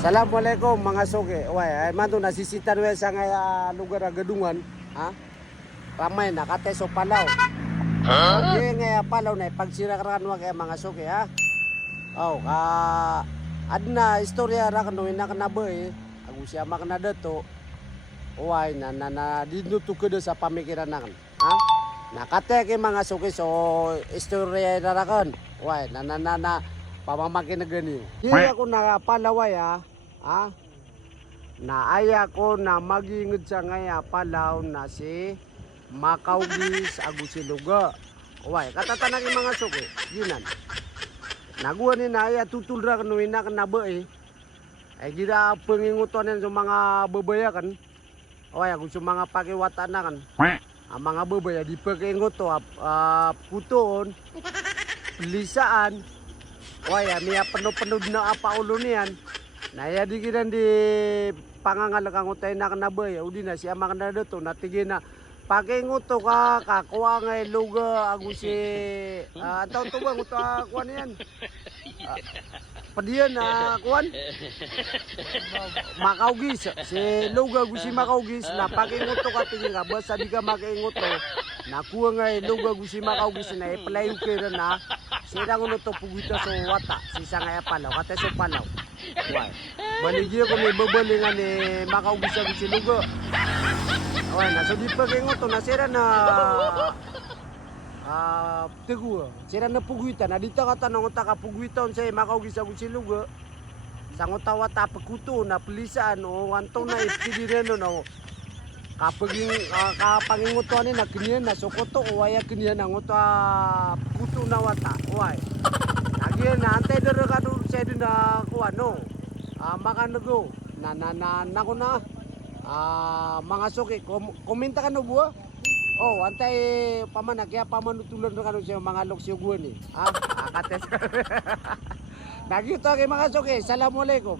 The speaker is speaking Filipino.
Assalamualaikum mga soge. Wai, ay man to nasisitan we sa nga lugar gadungan, ha? Ramay na kate so palaw. Okay nga palaw na pagsirakan wa kay mga soge, ha? Oh, adna istorya ra kanu ina kanabe. Aku siya makna dato. Wai na dinutu kedo sa pamikiran nakan, ha? Nakate kay mga soge so istorya ra kan. Wai na pamamakin na gani. Di ako nakapalaway ha. Naaya ko na magingid sa ngaya palaw na si Makaugis Agusiluga. Way, katatanak yung mga suki. Yunan. Naguha ni naaya tutulra kanuin na kanaba eh. Ay gira pengingutan sa mga babaya kan. Way, ako sa mga pakiwata na kan. Ang mga babaya di pakinguto putoon, pelisaan. Way, miya penuh-penuh na apa ulo niyan. Naya di kiran di pangangalakang utay na kanabay. Udi na siya makana dito. Natigin na pakai nguto ka kakuha nga luga ako si antaw to ba nguto kuan yan. Padiyan na kuan. Makaugis si luga ako si Makaugis na pakai nguto ka tingin ka basta di ka makainguto. Nakuha nga luga ako si Makaugis na ipalayo kira na. Sira ngono to pugita so wata si sangaya palaw kate so palaw. Why? Baligya ko may babalingan ni Makaugis ako si luga. Why na so di pa kay ngoto na sira na tegua. Sira na pugita na dita kata nang utak pugiton sa Makaugis ako si luga. Sangot wata pekuto na pelisaan o anto na ipidireno na kapaging kapangingutuan ni na kinian na sokoto o waya kinian na nguto puto na wata way agian na antay dere kadu sedu na kuano makanago na ko na mga suki komenta kan buah oh antay paman kaya pamanutulan kanu sa mga loksyo gua ni kates nagito kay mga suki. Assalamualaikum.